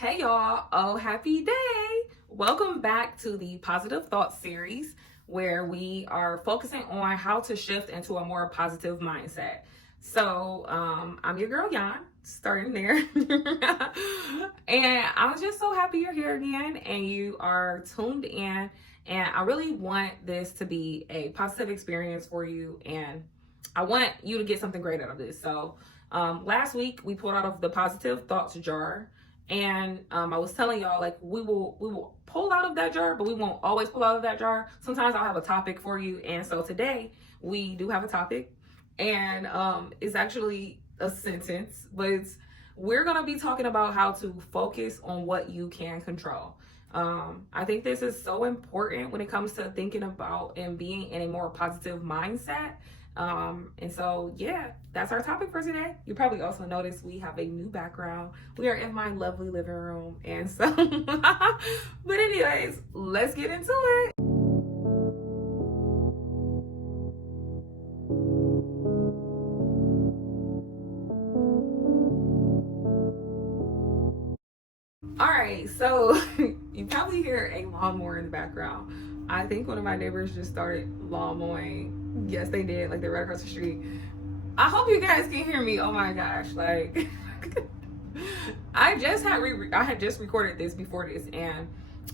Hey y'all, oh happy day! Welcome back to the Positive Thoughts series where we are focusing on how to shift into a more positive mindset. I'm your girl Yan, starting there. And I'm just so happy you're here again and you are tuned in. And I really want this to be a positive experience for you. And I want you to get something great out of this. Last week we pulled out of the Positive Thoughts jar. And I was telling y'all, like, we will pull out of that jar, but we won't always pull out of that jar. Sometimes I'll have a topic for you. And so today we do have a topic, and it's actually a sentence, but we're gonna be talking about how to focus on what you can control. I think this is so important when it comes to thinking about and being in a more positive mindset. Yeah, that's our topic for today. You probably also noticed we have a new background. We are in my lovely living room. But anyways, let's get into it. All right, so you probably hear a lawnmower in the background. I think one of my neighbors just started lawn mowing. Yes, they did, like they're right across the street. I hope you guys can hear me. Oh my gosh, like I had just recorded this before this, and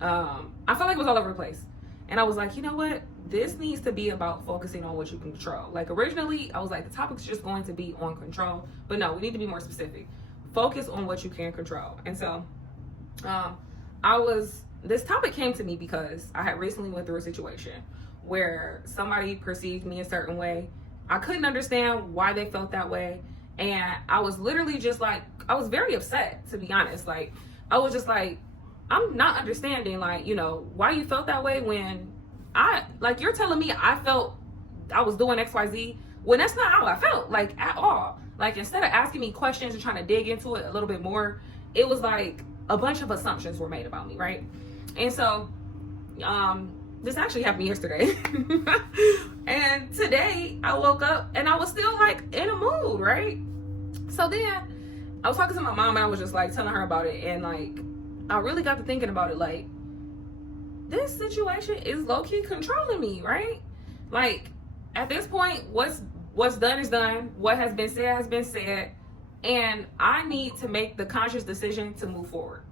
I felt like it was all over the place. And I was like, you know what? This needs to be about focusing on what you can control. Like originally, I was like, the topic's just going to be on control, but no, we need to be more specific. Focus on what you can control. This topic came to me because I had recently went through a situation where somebody perceived me a certain way. I couldn't understand why they felt that way. And I was literally just like, I was very upset, to be honest. Like, I was just like, I'm not understanding, like, why you felt that way when you're telling me I felt I was doing XYZ when that's not how I felt, like, at all. Like, instead of asking me questions and trying to dig into it a little bit more, it was like a bunch of assumptions were made about me, right? And so, this actually happened yesterday. And today I woke up and I was still like in a mood, right? So then I was talking to my mom and I was just like telling her about it. And like, I really got to thinking about it. Like, this situation is low-key controlling me, right? Like, at this point, what's done is done. What has been said. And I need to make the conscious decision to move forward.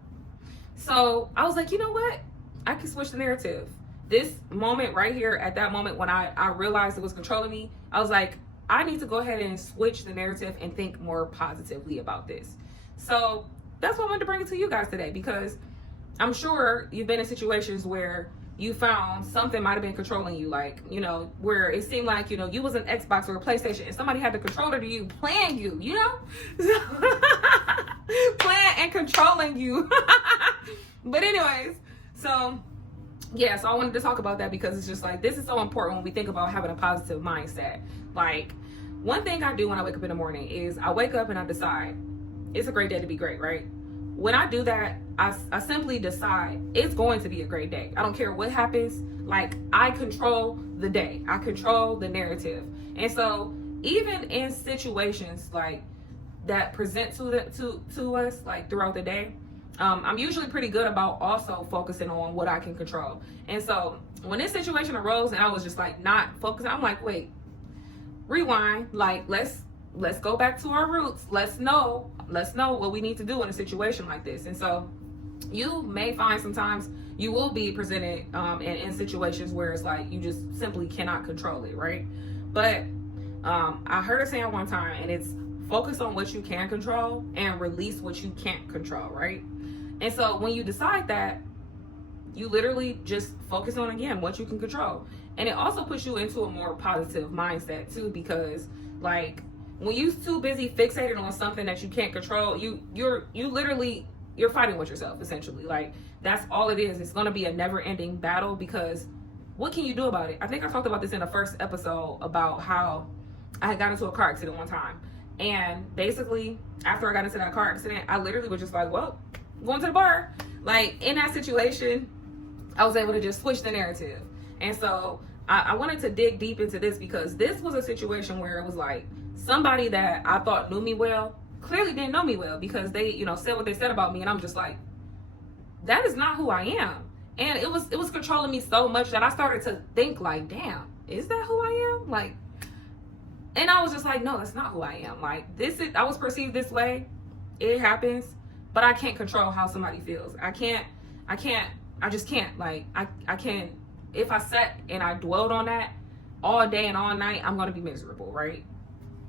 So I was like, you know what? I can switch the narrative. This moment right here, at that moment when I realized it was controlling me, I was like, I need to go ahead and switch the narrative and think more positively about this. So that's why I wanted to bring it to you guys today, because I'm sure you've been in situations where you found something might have been controlling you, like, where it seemed like, you was an Xbox or a PlayStation and somebody had the controller to you, playing you, playing and controlling you. But anyways, so I wanted to talk about that because it's just like, this is so important when we think about having a positive mindset. Like, one thing I do when I wake up in the morning is I wake up and I decide it's a great day to be great, right? When I do that, I simply decide it's going to be a great day. I don't care what happens. Like, I control the day. I control the narrative. And so even in situations like that present to us like throughout the day, I'm usually pretty good about also focusing on what I can control. And so when this situation arose and I was just like not focusing, I'm like, wait, rewind. Like, let's go back to our roots. Let's know what we need to do in a situation like this. And so you may find sometimes you will be presented in situations where it's like you just simply cannot control it, right? But I heard it saying one time, and it's focus on what you can control and release what you can't control, right? And so when you decide that, you literally just focus on, again, what you can control. And it also puts you into a more positive mindset too, because like, when you're too busy fixated on something that you can't control, you're fighting with yourself, essentially. Like, that's all it is. It's going to be a never-ending battle, because what can you do about it? I think I talked about this in the first episode about how I had gotten into a car accident one time. And basically, after I got into that car accident, I literally was just like, well, going to the bar. Like, in that situation, I was able to just switch the narrative. And so I wanted to dig deep into this, because this was a situation where it was like, somebody that I thought knew me well clearly didn't know me well, because they, said what they said about me, and I'm just like, that is not who I am. And it was controlling me so much that I started to think like, damn, is that who I am? Like, and I was just like, no, that's not who I am. Like, this is, I was perceived this way. It happens, but I can't control how somebody feels. I just can't. Like, I can't, if I sat and I dwelled on that all day and all night, I'm going to be miserable, right?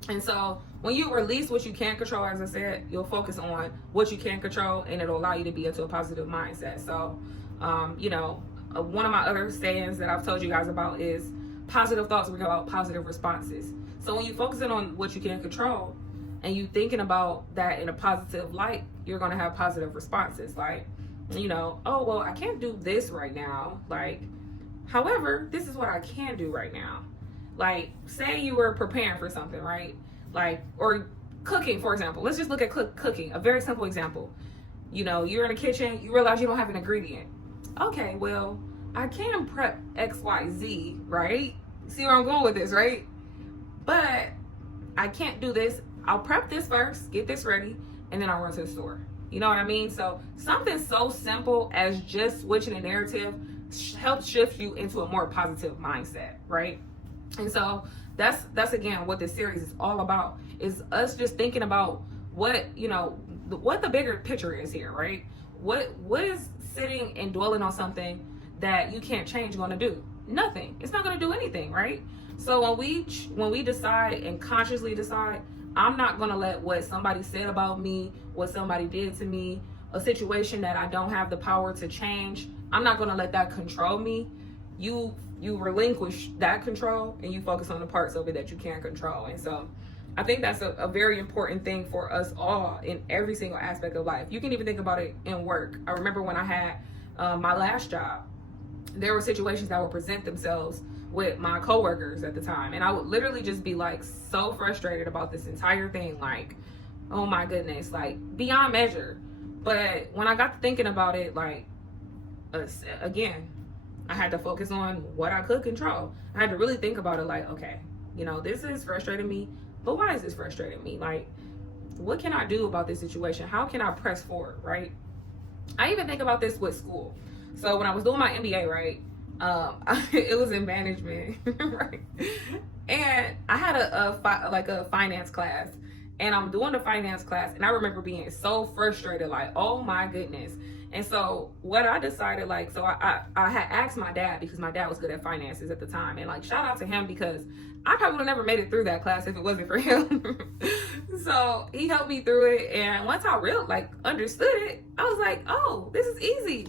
And so when you release what you can't control, as I said, you'll focus on what you can control, and it'll allow you to be into a positive mindset. So, one of my other sayings that I've told you guys about is positive thoughts bring about positive responses. So when you're focusing on what you can control and you thinking about that in a positive light, you're going to have positive responses. Like, oh, well, I can't do this right now. Like, however, this is what I can do right now. Like, say you were preparing for something, right? Like, or cooking, for example. Let's just look at cooking, a very simple example. You're in the kitchen, you realize you don't have an ingredient. Okay, well, I can prep XYZ, right? See where I'm going with this, right? But I can't do this. I'll prep this first, get this ready, and then I'll run to the store. You know what I mean? So something so simple as just switching a narrative helps shift you into a more positive mindset, right? And so that's again what this series is all about, is us just thinking about what the bigger picture is here, right? What is sitting and dwelling on something that you can't change going to do? Nothing. It's not going to do anything, right? So when we decide and consciously decide, I'm not going to let what somebody said about me, what somebody did to me, a situation that I don't have the power to change, I'm not going to let that control me. You relinquish that control and you focus on the parts of it that you can control. And so I think that's a very important thing for us all in every single aspect of life. You can even think about it in work. I remember when I had my last job, there were situations that would present themselves with my coworkers at the time, and I would literally just be like so frustrated about this entire thing, like, oh my goodness, like beyond measure. But when I got to thinking about it, like, again, I had to focus on what I could control. I had to really think about it, like, okay, this is frustrating me, but why is this frustrating me? Like, what can I do about this situation? How can I press forward, right? I even think about this with school. So when I was doing my MBA, right, it was in management, right? And I had a finance class, and I'm doing the finance class, and I remember being so frustrated, like, oh my goodness. And so what I decided, like, so I had asked my dad, because my dad was good at finances at the time, and like, shout out to him, because I probably would have never made it through that class if it wasn't for him. So he helped me through it, and once I understood it, I was like, oh, this is easy.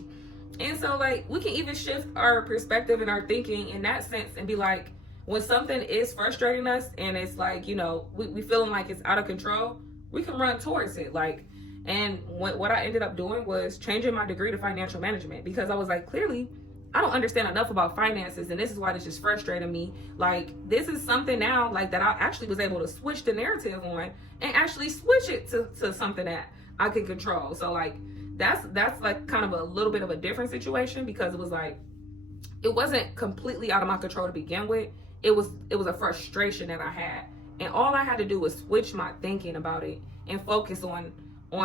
And so, like, we can even shift our perspective and our thinking in that sense and be like, when something is frustrating us and it's like, we feeling like it's out of control, we can run towards it. Like, and what I ended up doing was changing my degree to financial management, because I was like, clearly, I don't understand enough about finances, and this is why this just frustrated me. Like, this is something now, like, that I actually was able to switch the narrative on and actually switch it to something that I can control. So, like, that's like kind of a little bit of a different situation, because it was like, it wasn't completely out of my control to begin with. It was a frustration that I had, and all I had to do was switch my thinking about it and focus on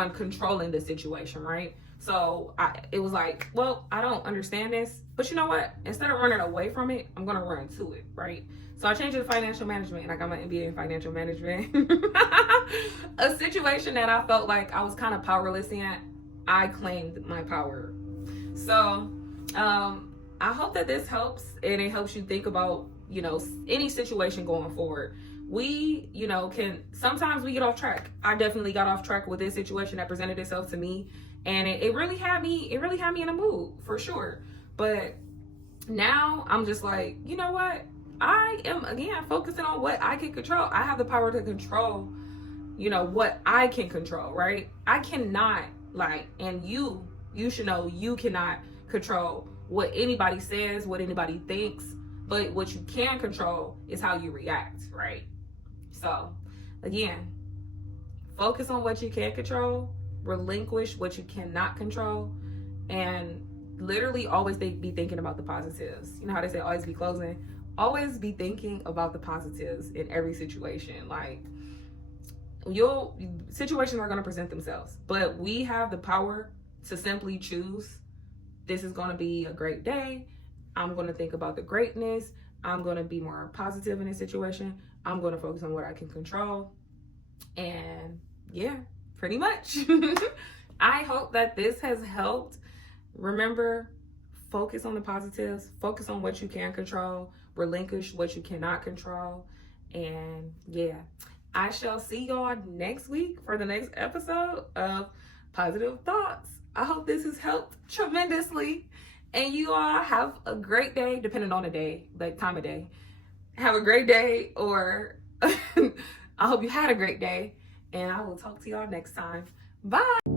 controlling the situation, right? So it was like, well, I don't understand this, but you know what? Instead of running away from it, I'm gonna run to it, right? So I changed it to financial management, and I got my MBA in financial management. A situation that I felt like I was kind of powerless in, I claimed my power. So I hope that this helps, and it helps you think about, any situation going forward. We, sometimes we get off track. I definitely got off track with this situation that presented itself to me, and it really had me in a mood, for sure. But now I'm just like, you know what? I am, again, focusing on what I can control. I have the power to control, what I can control, right? I cannot, and you should know, you cannot control what anybody says, what anybody thinks, but what you can control is how you react, right? So, again, focus on what you can control, relinquish what you cannot control, and literally always be thinking about the positives. You know how they say always be closing? Always be thinking about the positives in every situation. Like, situations are going to present themselves, but we have the power to simply choose this is going to be a great day. I'm going to think about the greatness. I'm going to be more positive in this situation. I'm going to focus on what I can control. And yeah, pretty much. I hope that this has helped. Remember, focus on the positives, focus on what you can control, relinquish what you cannot control. And yeah, I shall see y'all next week for the next episode of Positive Thoughts. I hope this has helped tremendously. And you all have a great day, depending on the day, like time of day. Have a great day, or I hope you had a great day. And I will talk to y'all next time. Bye.